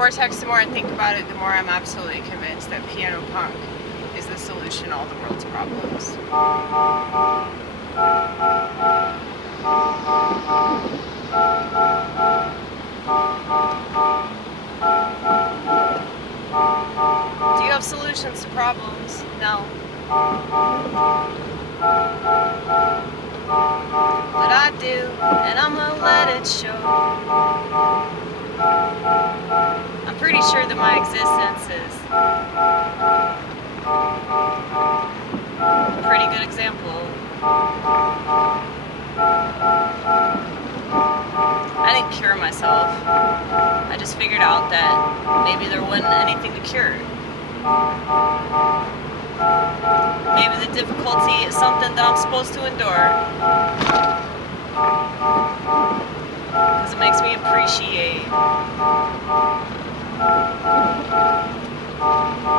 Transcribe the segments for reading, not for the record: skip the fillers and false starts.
more text, the more I think about it, the more I'm absolutely convinced that piano punk is the solution to all the world's problems. Do you have solutions to problems? No. But I do, and I'm gonna let it show. I'm pretty sure that my existence is a pretty good example. I didn't cure myself. I just figured out that maybe there wasn't anything to cure. Maybe the difficulty is something that I'm supposed to endure. Because it makes me appreciate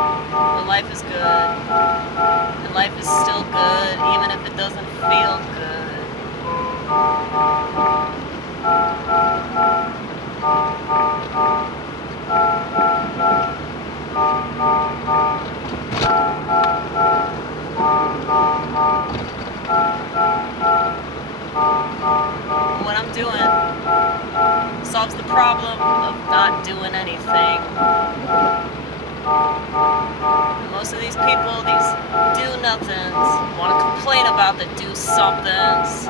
that life is good. And life is still good, even if it doesn't feel good. What I'm doing solves the problem of not doing anything. And most of these people, these do-nothins, want to complain about the do-somethings.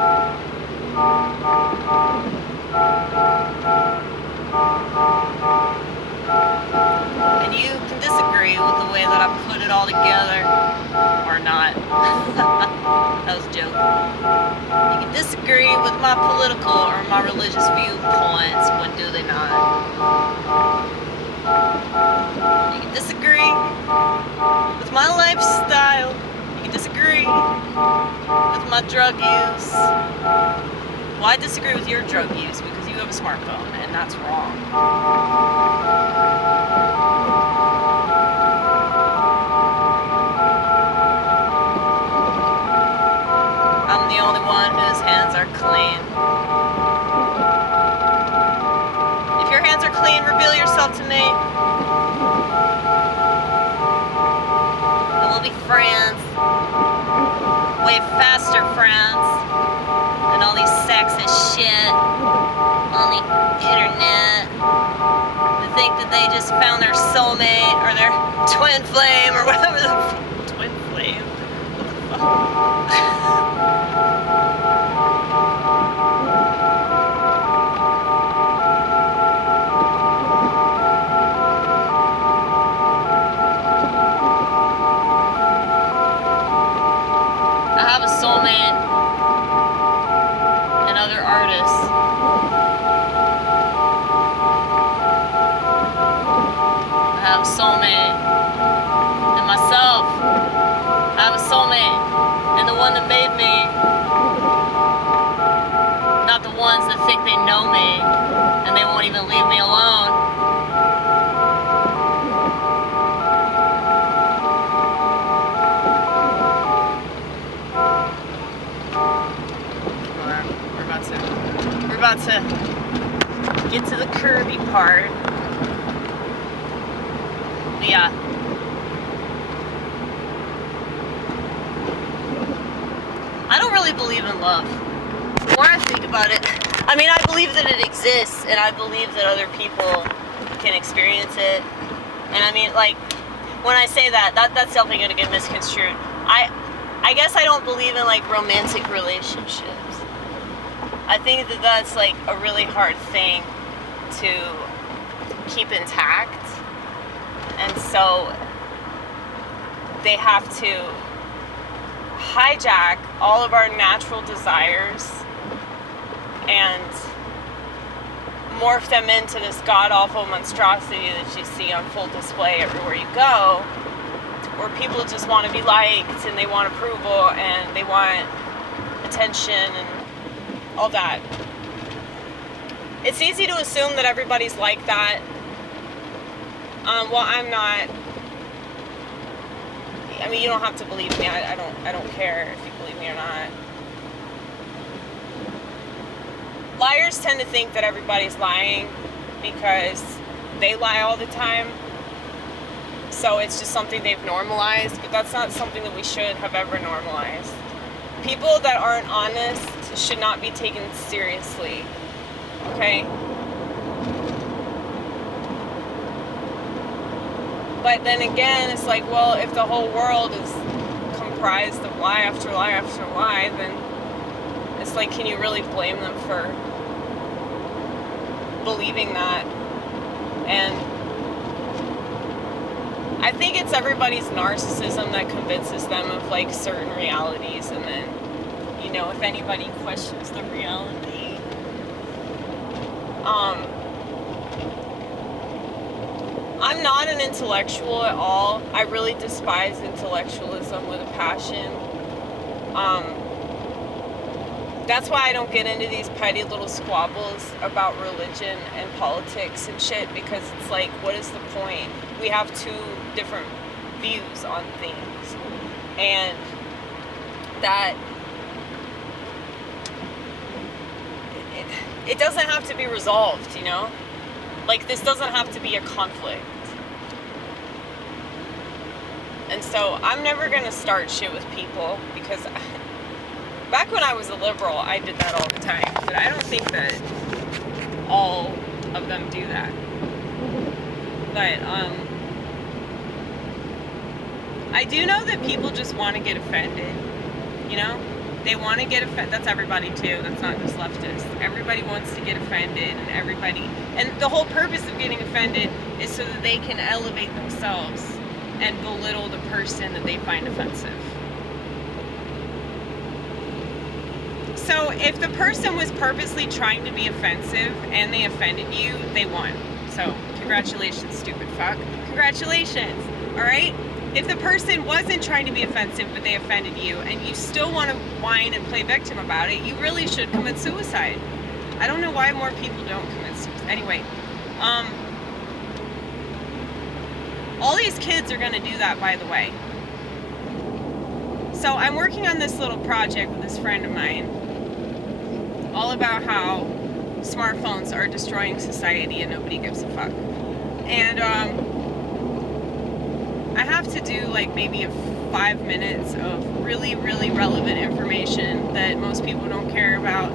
And you can disagree with the way that I put it all together, or not. That was a joke. You can disagree with my political or my religious viewpoints, when do they not? You can disagree with my lifestyle. You can disagree with my drug use. Well, I disagree with your drug use because you have a smartphone, and that's wrong. I'm the only one whose hands are clean. If your hands are clean, reveal yourself to me. And we'll be friends. Way faster friends than all these sexist shit on the internet. They think that they just found their soulmate or their twin flame or whatever the twin flame. What the fuck? I have a soulmate and other artists. I have a soulmate and myself. I have a soulmate and the one that made me. Not the ones that think they know me and they won't even leave me alone. We're about to get to the curvy part. Yeah. I don't really believe in love. The more I think about it, I mean, I believe that it exists, and I believe that other people can experience it. And I mean, like, when I say that, that's definitely going to get misconstrued. I guess I don't believe in, like, romantic relationships. I think that that's, like, a really hard thing to keep intact. And so they have to hijack all of our natural desires and morph them into this god-awful monstrosity that you see on full display everywhere you go, where people just want to be liked and they want approval and they want attention and all that. It's easy to assume that everybody's like that. Well, I'm not. I mean, you don't have to believe me. I don't care if you believe me or not. Liars tend to think that everybody's lying because they lie all the time. So it's just something they've normalized, but that's not something that we should have ever normalized. People that aren't honest should not be taken seriously, okay? But then again, it's like, well, if the whole world is comprised of lie after lie after lie, then it's like, can you really blame them for believing that? And I think it's everybody's narcissism that convinces them of like certain realities, and then, you know, if anybody questions the reality, I'm not an intellectual at all. I really despise intellectualism with a passion. That's why I don't get into these petty little squabbles about religion and politics and shit, because it's like, what is the point? We have two different views on things, and that it doesn't have to be resolved, you know? Like, this doesn't have to be a conflict. And so I'm never gonna start shit with people, because back when I was a liberal, I did that all the time. But I don't think that all of them do that. But I do know that people just want to get offended, you know? They want to get offended. That's everybody too. That's not just leftists. Everybody wants to get offended, and the whole purpose of getting offended is so that they can elevate themselves and belittle the person that they find offensive. So if the person was purposely trying to be offensive and they offended you, they won. So congratulations, stupid fuck. Congratulations, all right? If the person wasn't trying to be offensive but they offended you, and you still want to whine and play victim about it, you really should commit suicide. I don't know why more people don't commit suicide. Anyway, all these kids are going to do that, by the way. So I'm working on this little project with this friend of mine, all about how smartphones are destroying society and nobody gives a fuck. And I have to do like maybe 5 minutes of really, really relevant information that most people don't care about.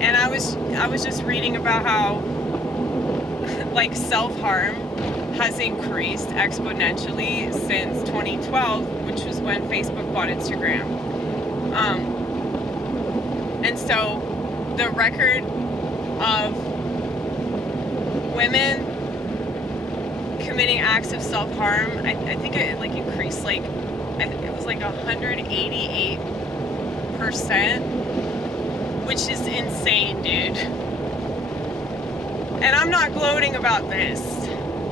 And I was just reading about how like self-harm has increased exponentially since 2012, which was when Facebook bought Instagram. And so the record of women committing acts of self-harm, I think it like increased like, it was like 188%, which is insane, dude. And I'm not gloating about this.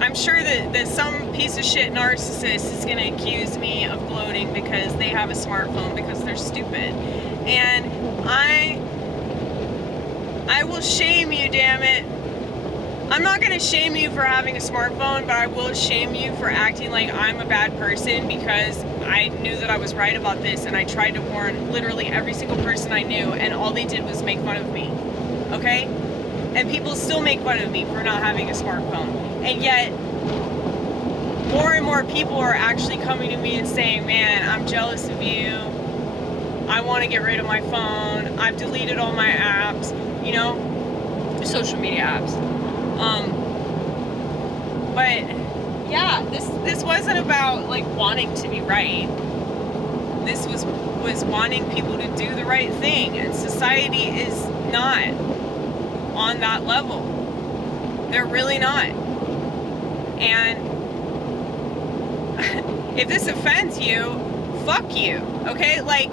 I'm sure that some piece of shit narcissist is going to accuse me of gloating because they have a smartphone because they're stupid. And I will shame you, damn it. I'm not going to shame you for having a smartphone, but I will shame you for acting like I'm a bad person, because I knew that I was right about this, and I tried to warn literally every single person I knew, and all they did was make fun of me. Okay? And people still make fun of me for not having a smartphone. And yet, more and more people are actually coming to me and saying, man, I'm jealous of you. I want to get rid of my phone. I've deleted all my apps, you know, social media apps. But yeah, this wasn't about like wanting to be right. This was wanting people to do the right thing, and society is not on that level. They're really not. And if this offends you, fuck you, okay? Like,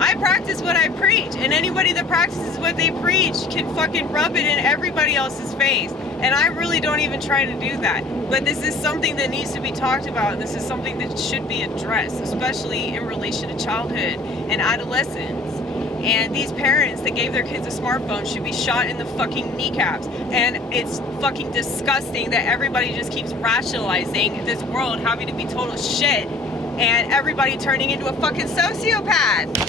I practice what I preach, and anybody that practices what they preach can fucking rub it in everybody else's face. And I really don't even try to do that. But this is something that needs to be talked about, and this is something that should be addressed, especially in relation to childhood and adolescence. And these parents that gave their kids a smartphone should be shot in the fucking kneecaps. And it's fucking disgusting that everybody just keeps rationalizing this world having to be total shit, and everybody turning into a fucking sociopath.